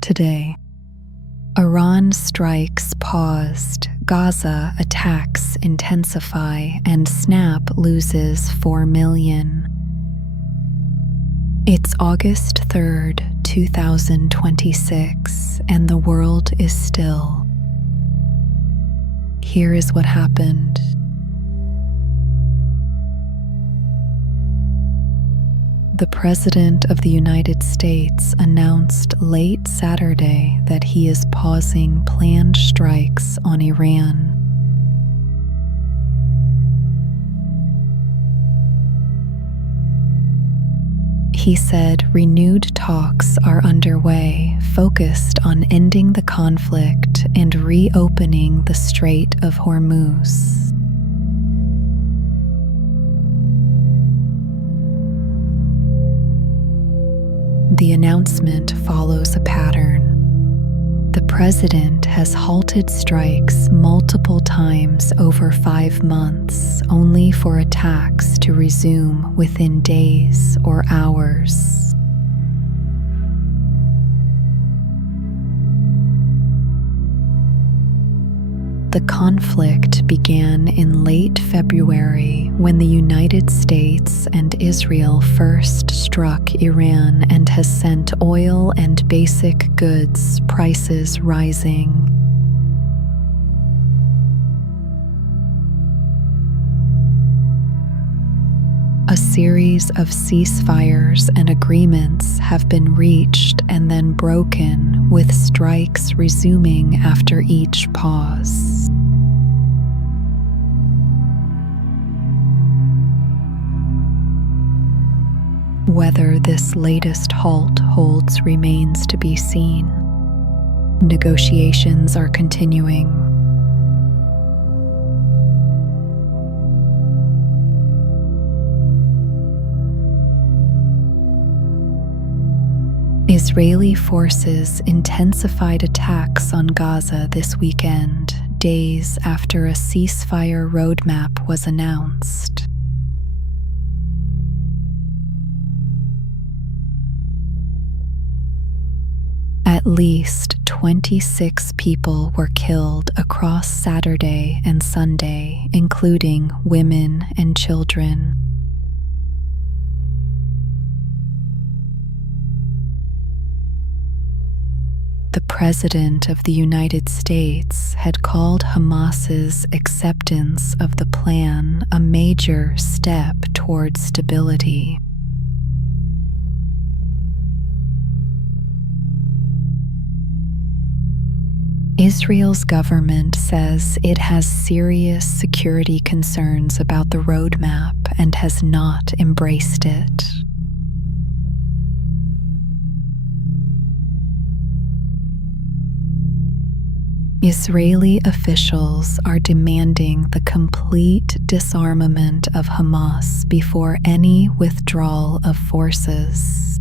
Today, Iran strikes paused, Gaza attacks intensify, and Snap loses 4 million. It's August 3rd, 2026, and the world is still. Here is what happened. The President of the United States announced late Saturday that he is pausing planned strikes on Iran. He said renewed talks are underway, focused on ending the conflict and reopening the Strait of Hormuz. The announcement follows a pattern. The president has halted strikes multiple times over 5 months, only for attacks to resume within days or hours. The conflict began in late February when the United States and Israel first struck Iran and has sent oil and basic goods prices rising. A series of ceasefires and agreements have been reached and then broken, with strikes resuming after each pause. Whether this latest halt holds remains to be seen. Negotiations are continuing. Israeli forces intensified attacks on Gaza this weekend, days after a ceasefire roadmap was announced. At least 26 people were killed across Saturday and Sunday, including women and children. The President of the United States had called Hamas's acceptance of the plan a major step toward stability. Israel's government says it has serious security concerns about the roadmap and has not embraced it. Israeli officials are demanding the complete disarmament of Hamas before any withdrawal of forces.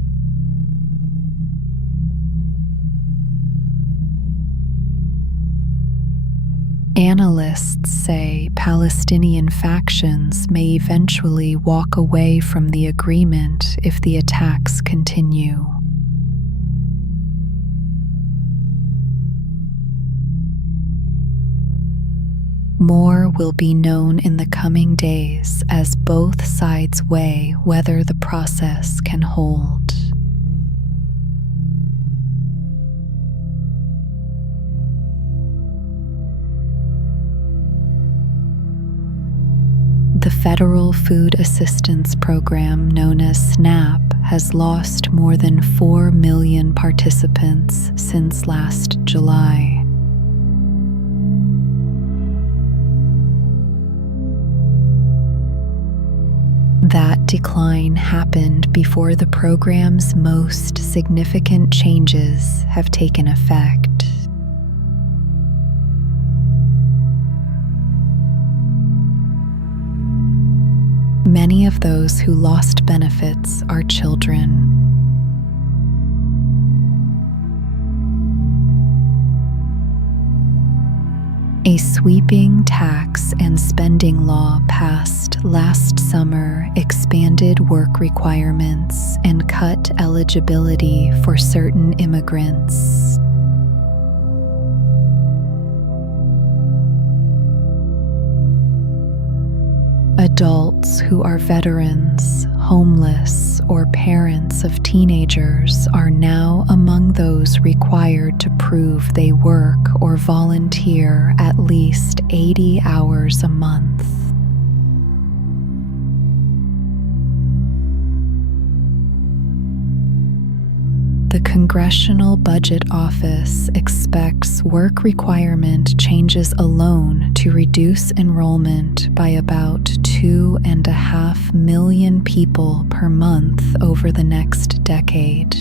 Analysts say Palestinian factions may eventually walk away from the agreement if the attacks continue. More will be known in the coming days as both sides weigh whether the process can hold. The Federal Food Assistance Program, known as SNAP, has lost more than 4 million participants since last July. That decline happened before the program's most significant changes have taken effect. Many of those who lost benefits are children. A sweeping tax and spending law passed last summer expanded work requirements and cut eligibility for certain immigrants. Adults who are veterans, homeless, or parents of teenagers are now among those required to prove they work or volunteer at least 80 hours a month. The Congressional Budget Office expects work requirement changes alone to reduce enrollment by about 2.5 million people per month over the next decade.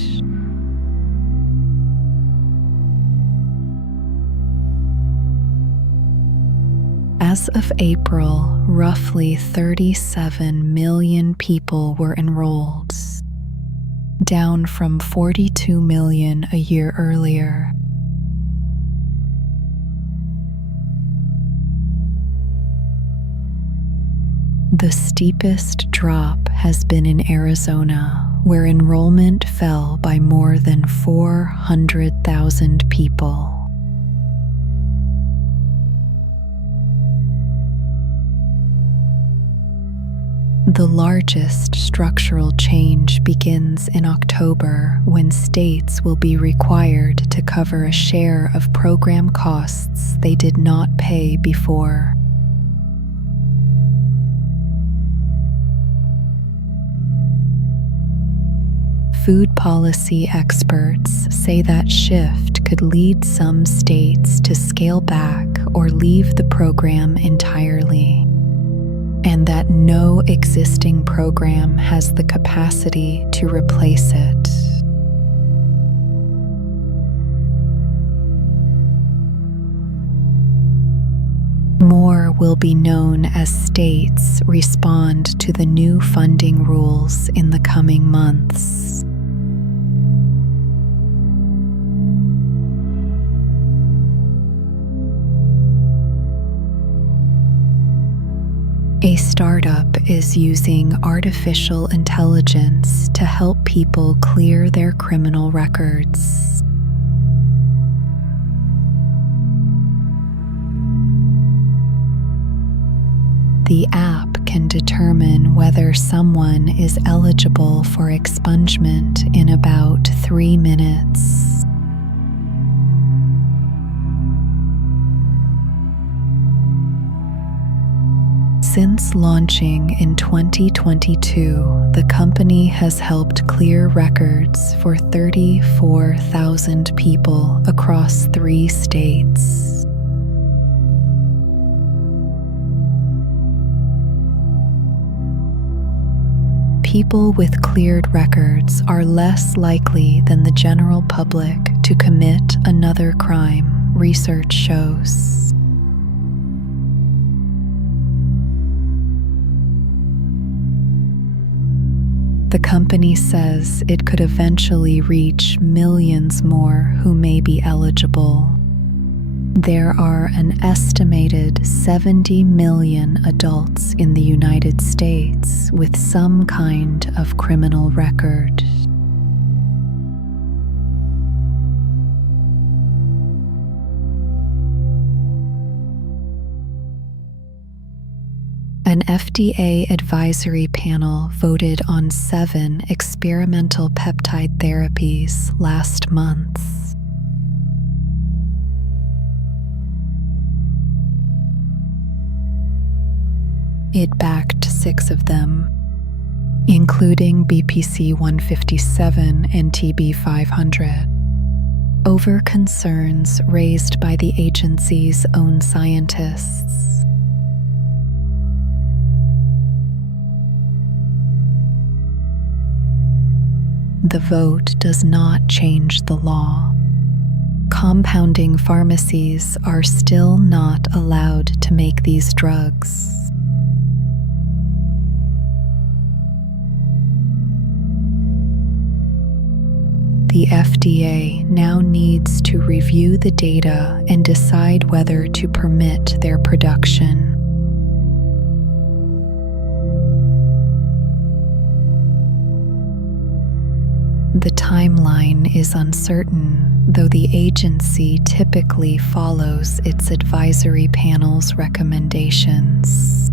As of April, roughly 37 million people were enrolled, down from 42 million a year earlier. The steepest drop has been in Arizona, where enrollment fell by more than 400,000 people. The largest structural change begins in October, when states will be required to cover a share of program costs they did not pay before. Food policy experts say that shift could lead some states to scale back or leave the program entirely, and that no existing program has the capacity to replace it. More will be known as states respond to the new funding rules in the coming months. A startup is using artificial intelligence to help people clear their criminal records. The app can determine whether someone is eligible for expungement in about 3 minutes. Since launching in 2022, the company has helped clear records for 34,000 people across 3 states. People with cleared records are less likely than the general public to commit another crime, research shows. The company says it could eventually reach millions more who may be eligible. There are an estimated 70 million adults in the United States with some kind of criminal record. An FDA advisory panel voted on 7 experimental peptide therapies last month. It backed 6 of them, including BPC 157 and TB 500, over concerns raised by the agency's own scientists. The vote does not change the law. Compounding pharmacies are still not allowed to make these drugs. The FDA now needs to review the data and decide whether to permit their production. The timeline is uncertain, though the agency typically follows its advisory panel's recommendations.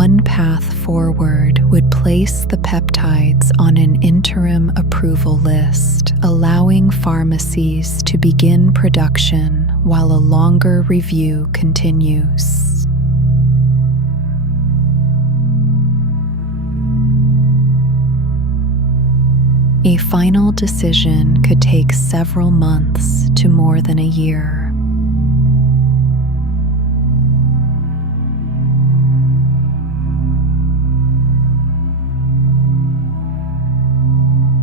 One path forward would place the peptides on an interim approval list, allowing pharmacies to begin production while a longer review continues. A final decision could take several months to more than a year.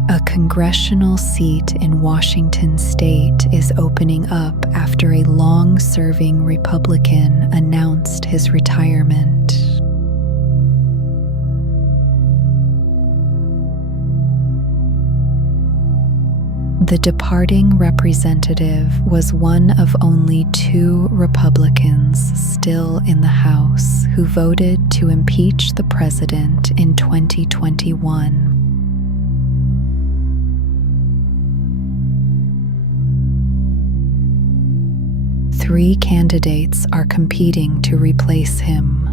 A congressional seat in Washington state is opening up after a long-serving Republican announced his retirement. The departing representative was one of only 2 Republicans still in the House who voted to impeach the president in 2021. 3 candidates are competing to replace him.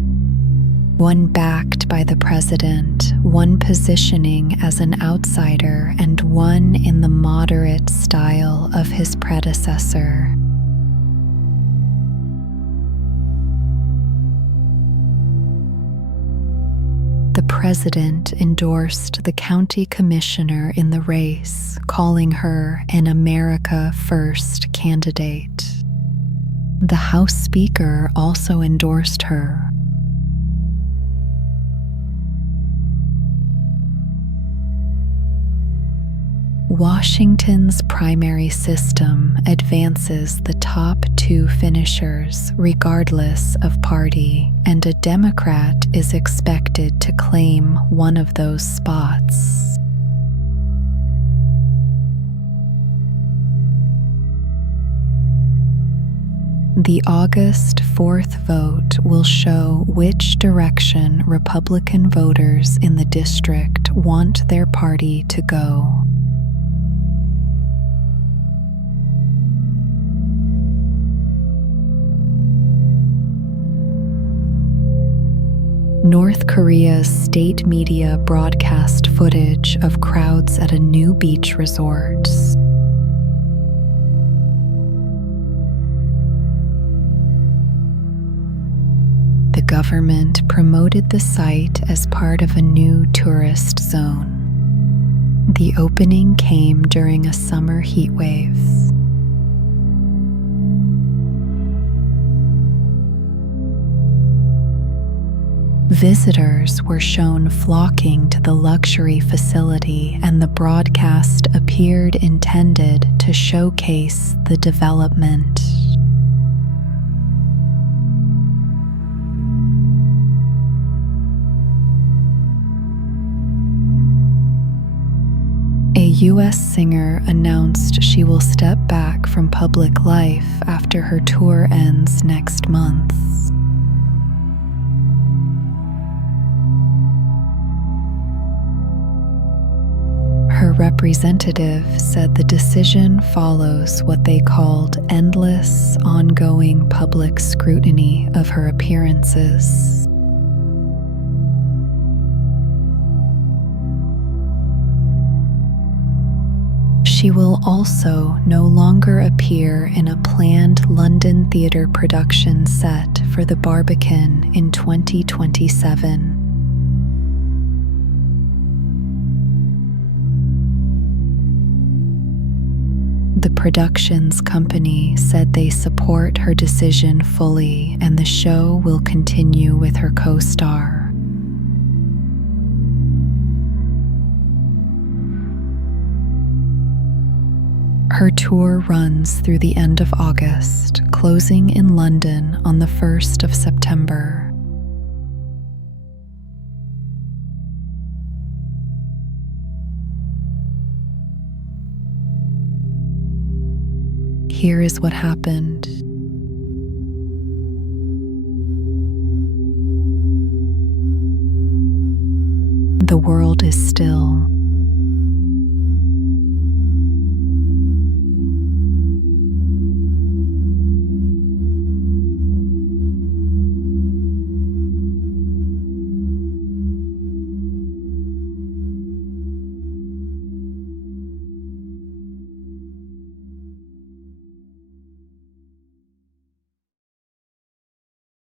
One backed by the president, one positioning as an outsider, and one in the moderate style of his predecessor. The president endorsed the county commissioner in the race, calling her an America First candidate. The House Speaker also endorsed her. Washington's primary system advances the top 2 finishers regardless of party, and a Democrat is expected to claim one of those spots. The August 4th vote will show which direction Republican voters in the district want their party to go. North Korea's state media broadcast footage of crowds at a new beach resort. The government promoted the site as part of a new tourist zone. The opening came during a summer heat wave. Visitors were shown flocking to the luxury facility, and the broadcast appeared intended to showcase the development. A U.S. singer announced she will step back from public life after her tour ends next month. Her representative said the decision follows what they called endless, ongoing public scrutiny of her appearances. She will also no longer appear in a planned London theatre production set for the Barbican in 2027. The productions company said they support her decision fully, and the show will continue with her co-star. Her tour runs through the end of August, closing in London on the 1st of September. Here is what happened. The world is still.